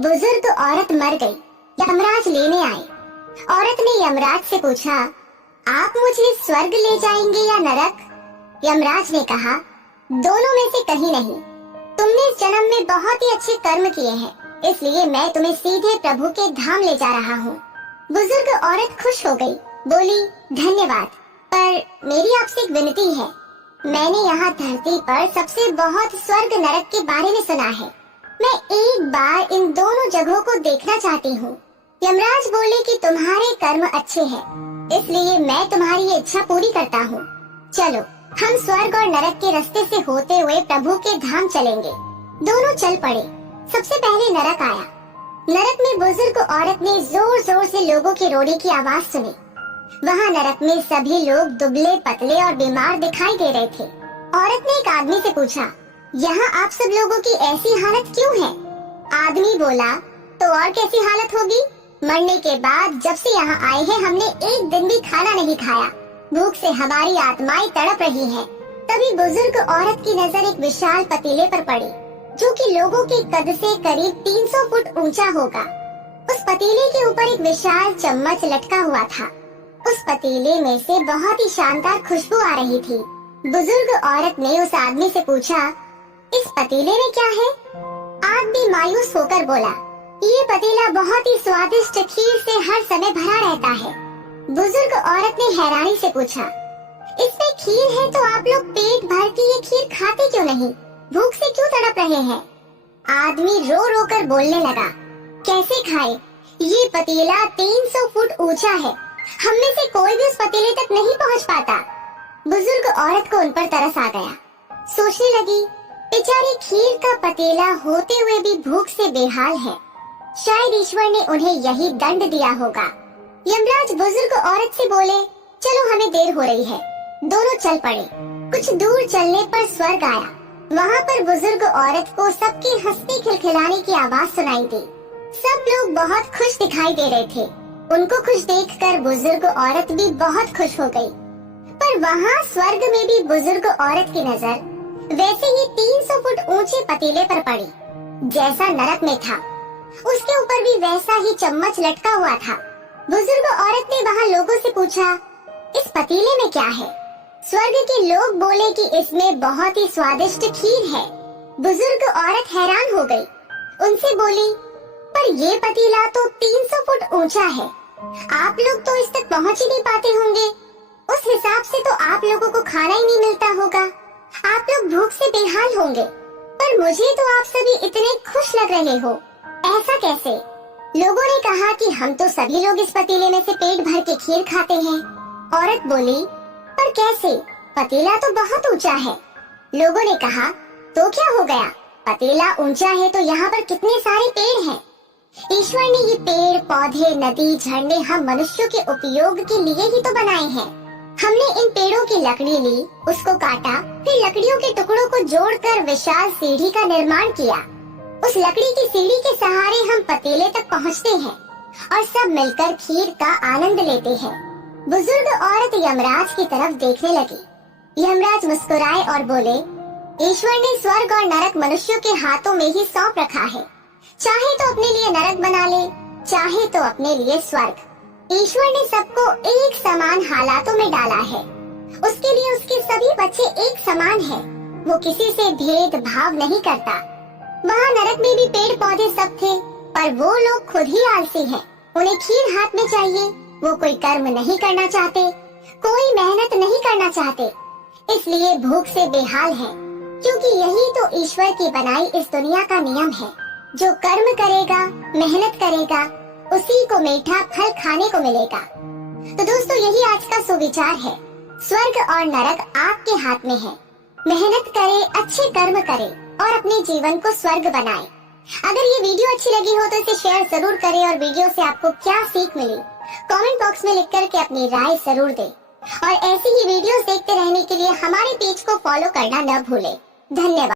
बुजुर्ग औरत मर गई। यमराज लेने आए। औरत ने यमराज से पूछा, आप मुझे स्वर्ग ले जाएंगे या नरक? यमराज ने कहा, दोनों में से कहीं नहीं। तुमने इस जन्म में बहुत ही अच्छे कर्म किए हैं, इसलिए मैं तुम्हें सीधे प्रभु के धाम ले जा रहा हूँ। बुजुर्ग औरत खुश हो गई, बोली, धन्यवाद, पर मेरी आपसे एक विनती है। मैंने यहाँ धरती पर सबसे बहुत स्वर्ग नरक के बारे में सुना है। मैं एक बार इन दोनों जगहों को देखना चाहती हूँ। यमराज बोले कि तुम्हारे कर्म अच्छे हैं, इसलिए मैं तुम्हारी ये इच्छा पूरी करता हूँ। चलो, हम स्वर्ग और नरक के रास्ते से होते हुए प्रभु के धाम चलेंगे। दोनों चल पड़े। सबसे पहले नरक आया। नरक में बुजुर्ग औरत ने जोर जोर से लोगों की रोने की आवाज सुनी। वहाँ नरक में सभी लोग दुबले पतले और बीमार दिखाई दे रहे थे। औरत ने एक आदमी से पूछा, यहाँ आप सब लोगों की ऐसी हालत क्यों है? आदमी बोला, तो और कैसी हालत होगी? मरने के बाद जब से यहाँ आए हैं हमने एक दिन भी खाना नहीं खाया। भूख से हमारी आत्माएं तड़प रही हैं। तभी बुजुर्ग औरत की नजर एक विशाल पतीले पर पड़ी, जो कि लोगों के कद से करीब 300 फुट ऊंचा होगा। उस पतीले के ऊपर एक विशाल चम्मच लटका हुआ था। उस पतीले में से बहुत ही शानदार खुशबू आ रही थी। बुजुर्ग औरत ने उस आदमी से पूछा, इस पतीले में क्या है? आदमी मायूस होकर बोला, ये पतीला बहुत ही स्वादिष्ट खीर से हर समय भरा रहता है। बुजुर्ग औरत ने हैरानी से पूछा, इसमें खीर है तो आप लोग पेट भर के ये खीर खाते क्यों नहीं? भूख से क्यों तड़प रहे हैं? आदमी रो रो कर बोलने लगा, कैसे खाए? ये पतीला 300 फुट ऊंचा है। हम में से कोई भी उस पतीले तक नहीं पहुंच पाता। बुजुर्ग औरत को उन पर तरस आ गया। सोचने लगी, बेचारी खीर का पतीला होते हुए भी भूख से बेहाल है। शायद ईश्वर ने उन्हें यही दंड दिया होगा। यमराज बुजुर्ग औरत से बोले, चलो हमें देर हो रही है। दोनों चल पड़े। कुछ दूर चलने पर स्वर्ग आया। वहाँ पर बुजुर्ग औरत को सबकी हंसने खिलखिलाने की आवाज सुनाई दी। सब लोग बहुत खुश दिखाई दे रहे थे। उनको खुश देखकर बुजुर्ग औरत भी बहुत खुश हो गई। पर वहाँ स्वर्ग में भी बुजुर्ग औरत की नजर वैसे ही 300 फुट ऊंचे पतीले पर पड़ी, जैसा नरक में था। उसके ऊपर भी वैसा ही चम्मच लटका हुआ था। बुजुर्ग औरत ने वहाँ लोगों से पूछा, इस पतीले में क्या है? स्वर्ग के लोग बोले कि इसमें बहुत ही स्वादिष्ट खीर है। बुजुर्ग औरत हैरान हो गई। उनसे बोली, पर ये पतीला तो 300 फुट ऊंचा है। आप लोग तो इस तक पहुँच ही नहीं पाते होंगे। उस हिसाब से तो आप लोगों को खाना ही नहीं मिलता होगा। आप लोग भूख से बेहाल होंगे। पर मुझे तो आप सभी इतने खुश लग रहे हो, ऐसा कैसे? लोगों ने कहा कि हम तो सभी लोग इस पतीले में से पेट भर के खीर खाते हैं। औरत बोली, पर कैसे? पतीला तो बहुत ऊंचा है। लोगों ने कहा, तो क्या हो गया? पतीला ऊंचा है तो यहाँ पर कितने सारे पेड़ हैं। ईश्वर ने ये पेड़ पौधे नदी झरने हम मनुष्यों के उपयोग के लिए ही तो बनाए हैं। हमने इन पेड़ों की लकड़ी ली, उसको काटा, फिर लकड़ियों के टुकड़ों को जोड़कर विशाल सीढ़ी का निर्माण किया। उस लकड़ी की सीढ़ी के सहारे हम पतीले तक पहुँचते हैं और सब मिलकर खीर का आनंद लेते हैं। बुजुर्ग औरत यमराज की तरफ देखने लगी। यमराज मुस्कुराए और बोले, ईश्वर ने स्वर्ग और नरक मनुष्यों के हाथों में ही सौंप रखा है। चाहे तो अपने लिए नरक बना ले, चाहे तो अपने लिए स्वर्ग। ईश्वर ने सबको एक समान हालातों में डाला है। उसके लिए उसके सभी बच्चे एक समान हैं। वो किसी से भेदभाव नहीं करता। वहाँ नरक में भी पेड़ पौधे सब थे, पर वो लोग खुद ही आलसी हैं। उन्हें खीर हाथ में चाहिए। वो कोई कर्म नहीं करना चाहते, कोई मेहनत नहीं करना चाहते, इसलिए भूख से बेहाल है। क्योंकि यही तो ईश्वर की बनाई इस दुनिया का नियम है। जो कर्म करेगा, मेहनत करेगा, उसी को मीठा फल खाने को मिलेगा। तो दोस्तों, यही आज का सुविचार है। स्वर्ग और नरक आपके हाथ में है। मेहनत करे, अच्छे कर्म करे और अपने जीवन को स्वर्ग बनाए। अगर ये वीडियो अच्छी लगी हो तो इसे शेयर जरूर करें और वीडियो से आपको क्या सीख मिली कमेंट बॉक्स में लिख करके अपनी राय जरूर दें। और ऐसी ही वीडियोस देखते रहने के लिए हमारे पेज को फॉलो करना न भूलें। धन्यवाद।